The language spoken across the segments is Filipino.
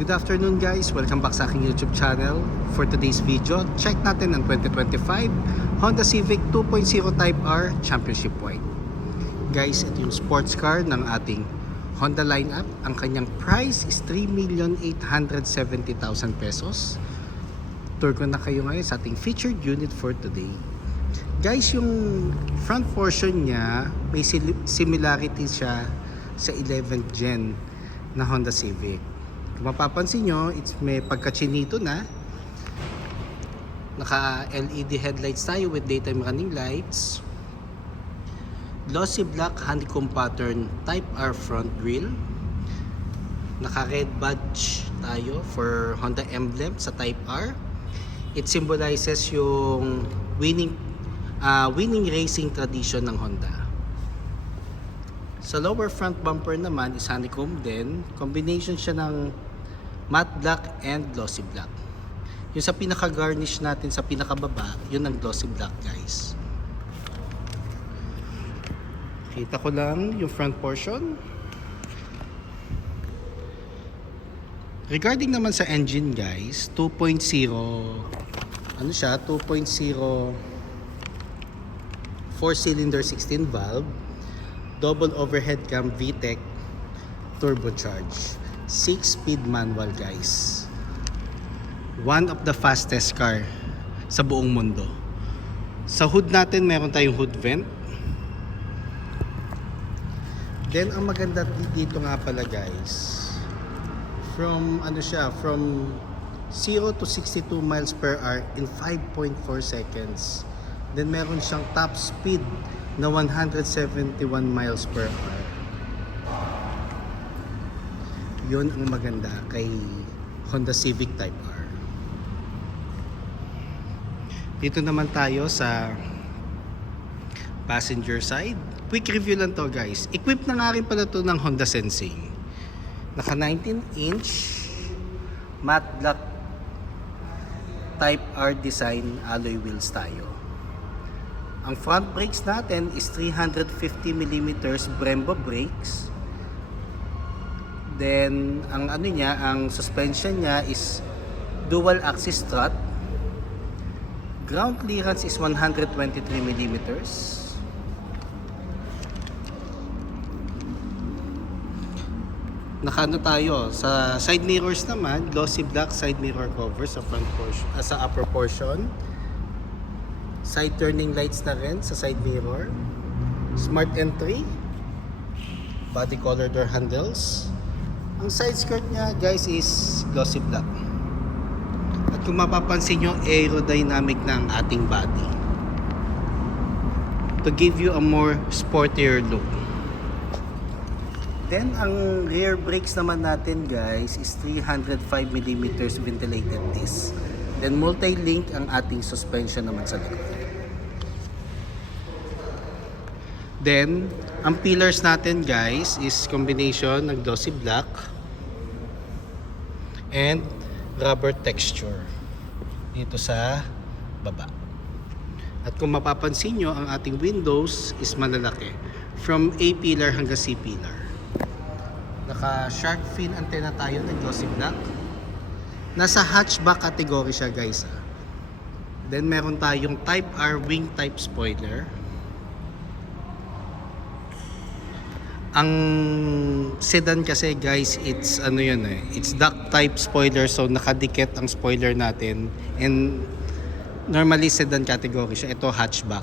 Good afternoon guys, welcome back sa aking YouTube channel. For today's video, check natin ang 2025 Honda Civic 2.0 Type R Championship White. Guys, ito yung sports car ng ating Honda lineup. Ang kanyang price is 3,870,000 pesos. Tour ko na kayo ngayon sa ating featured unit for today. Guys, yung front portion niya, may similarity siya sa 11th gen na Honda Civic. Kung mapapansin nyo, may pagka-chinito na. Naka LED headlights tayo with daytime running lights. Glossy black honeycomb pattern Type R front grille. Naka red badge tayo for Honda emblem sa Type R. It symbolizes yung winning racing tradition ng Honda. Sa lower front bumper naman is honeycomb din. Combination siya ng matte black and glossy black. Yung sa pinaka-garnish natin sa pinakababa, yun ang glossy black, guys. Kita ko lang yung front portion. Regarding naman sa engine, guys, 2.0 ano siya? 2.0 4-cylinder 16 valve double overhead cam VTEC turbocharged 6-speed manual, guys. One of the fastest car sa buong mundo. Sa hood natin, meron tayong hood vent. Then ang maganda dito nga pala, guys, from 0 to 62 miles per hour in 5.4 seconds. Then meron siyang top speed na 171 miles per hour. Yun ang maganda kay Honda Civic Type R. Dito naman tayo sa passenger side. Quick review lang to, guys. Equipped na nga rin pala to ng Honda Sensing. Naka 19-inch matte black Type R design alloy wheels tayo. Ang front brakes natin is 350mm Brembo brakes. Then ang ang suspension niya is dual axis strut. Ground clearance is 123mm. Nakaano tayo sa side mirrors naman, glossy black side mirror cover sa front portion, sa upper portion. Side turning lights na rin sa side mirror. Smart entry. Body color door handles. Ang side skirt niya, guys, is glossy black. At kung mapapansin nyo, aerodynamic na ang ating body to give you a more sportier look. Then ang rear brakes naman natin, guys, is 305mm ventilated disc. Then multi-link ang ating suspension naman sa likod. Then ang pillars natin, guys, is combination ng glossy black and rubber texture dito sa baba. At kung mapapansin nyo, ang ating windows is malalaki from A pillar hanggang C pillar. Naka shark fin antenna tayo ng glossy black. Nasa hatchback category siya, guys. Then meron tayong Type R wing type spoiler. Ang sedan kasi, guys, it's it's duck type spoiler, so nakadikit ang spoiler natin, and normally sedan category siya. Ito hatchback.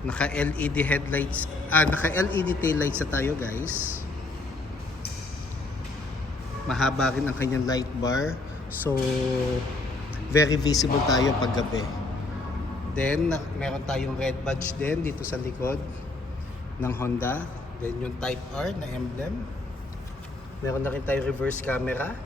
Naka LED headlights, naka LED tail lights na tayo, guys. Mahaba rin ang kanyang light bar, so very visible tayo pag gabi. Then meron tayong red badge din dito sa likod ng Honda. Then yung Type R na emblem. Meron na rin tayong reverse camera.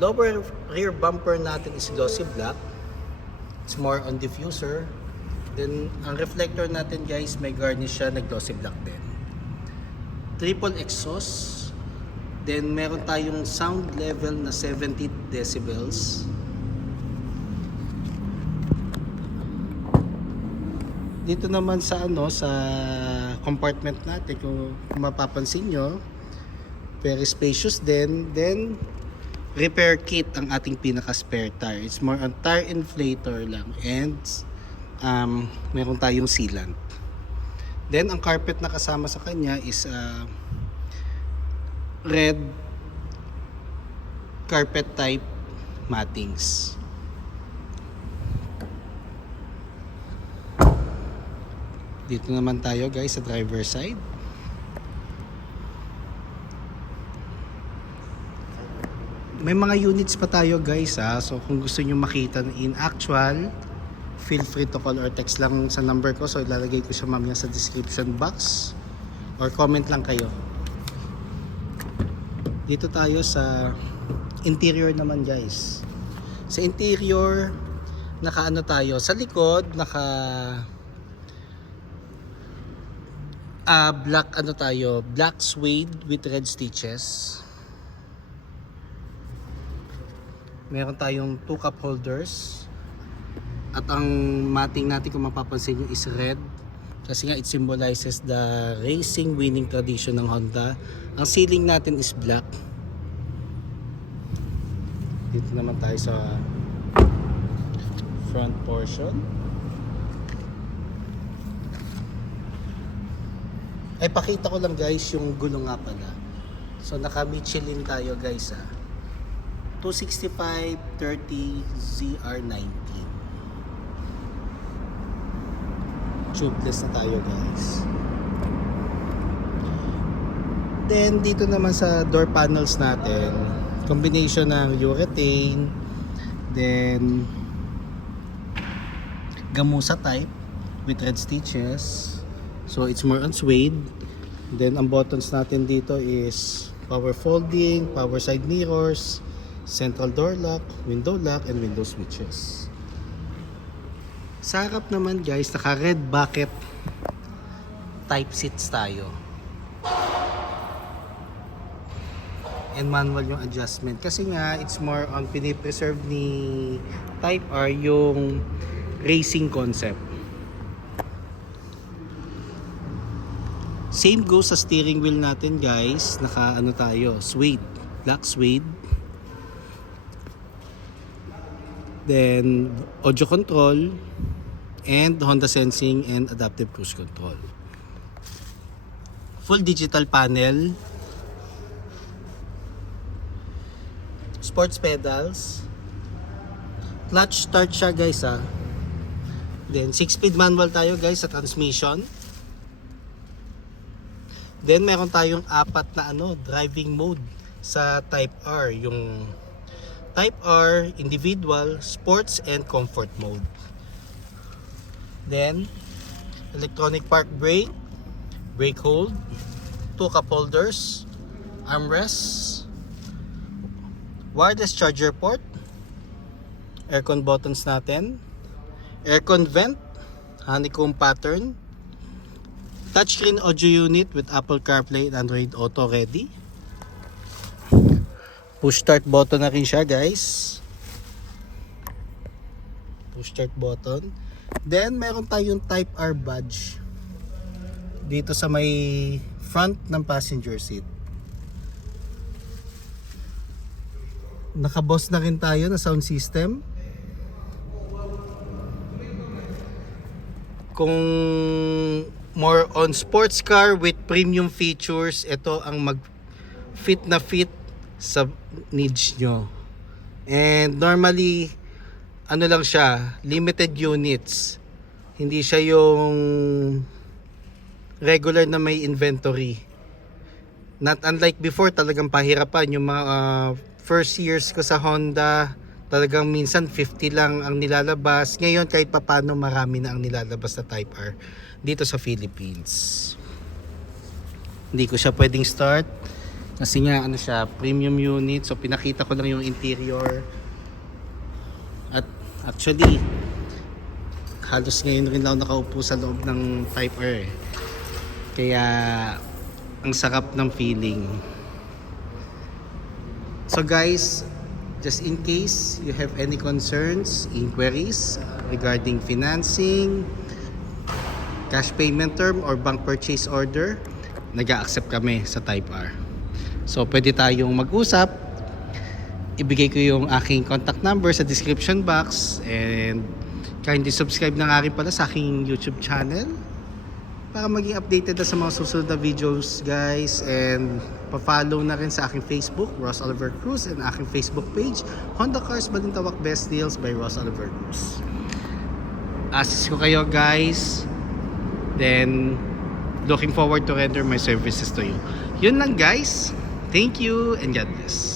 Lower rear bumper natin is glossy black. It's more on diffuser. Then ang reflector natin, guys, may garnish siya na glossy black din. Triple exhaust. Then meron tayong sound level na 70 decibels. Dito naman sa sa compartment natin, kung mapapansin nyo, Very spacious din. Then, repair kit ang ating pinaka spare tire. It's more on tire inflator lang. And, meron tayong sealant. Then, ang carpet na kasama sa kanya is red carpet type mattings. Dito naman tayo guys sa driver side. May mga units pa tayo guys ha. So kung gusto nyo makita in actual, feel free to call or text lang sa number ko. So ilalagay ko siya mamaya sa description box. Or comment lang kayo. Dito tayo sa interior naman guys. Sa interior, naka-ano tayo. Sa likod, black ano tayo, black suede with red stitches. Meron tayong 2 cup holders. At ang matting natin kung mapapansin nyo is red. Kasi nga it symbolizes the racing winning tradition ng Honda. Ang ceiling natin is black. Dito naman tayo sa front portion. Ay pakita ko lang guys yung gulong nga pala. So naka Michelin tayo guys 265/30 ZR19. Tubeless na tayo guys. Then dito naman sa door panels natin, combination ng urethane, then gamusa type with red stitches. So it's more on suede. Then ang buttons natin dito is power folding, power side mirrors, central door lock, window lock, and window switches. Sa harap naman guys, naka red bucket type seats tayo. And manual yung adjustment. Kasi nga, it's more on pinipreserve ni Type R yung racing concept. Same goes sa steering wheel natin guys. Naka ano tayo, suede, black suede. Then audio control and Honda Sensing and adaptive cruise control. Full digital panel. Sports pedals. Clutch start siya guys Then 6-speed manual tayo guys sa transmission. Then meron tayong 4 na driving mode sa Type R, yung Type R, individual, sports and comfort mode. Then electronic park brake, brake hold, 2 cup holders, armrests, wireless charger port, aircon buttons natin, aircon vent, honeycomb pattern, touchscreen audio unit with Apple CarPlay and Android Auto ready. Push start button na rin siya guys. Push start button. Then meron tayong Type R badge dito sa may front ng passenger seat. Naka-boss na rin tayo na sound system. Kung more on sports car with premium features, ito ang mag-fit na fit sa needs nyo. And normally, ano lang siya, limited units. Hindi siya yung regular na may inventory. Not unlike before, talagang pahirapan. Yung mga first years ko sa Honda, talagang minsan 50 lang ang nilalabas. Ngayon kahit papano marami na ang nilalabas na Type R dito sa Philippines. Hindi ko siya pwedeng start kasi nga siya, premium unit. So pinakita ko lang yung interior. At actually halos ngayon rin lang nakaupo sa loob ng Type R Kaya ang sarap ng feeling. So guys, just in case you have any concerns, inquiries regarding financing, cash payment term or bank purchase order, nag-a-accept kami sa Type R. So pwede tayong mag-usap. Ibigay ko yung aking contact number sa description box, and kindly subscribe na nga rin pala sa aking YouTube channel para maging updated na sa mga susunod na videos, guys. And pa-follow na rin sa aking Facebook, Ross Oliver Cruz, and aking Facebook page, Honda Cars Balintawak Best Deals by Ross Oliver Cruz. Assist ko kayo, guys. Then looking forward to render my services to you. Yun lang, guys. Thank you and God bless.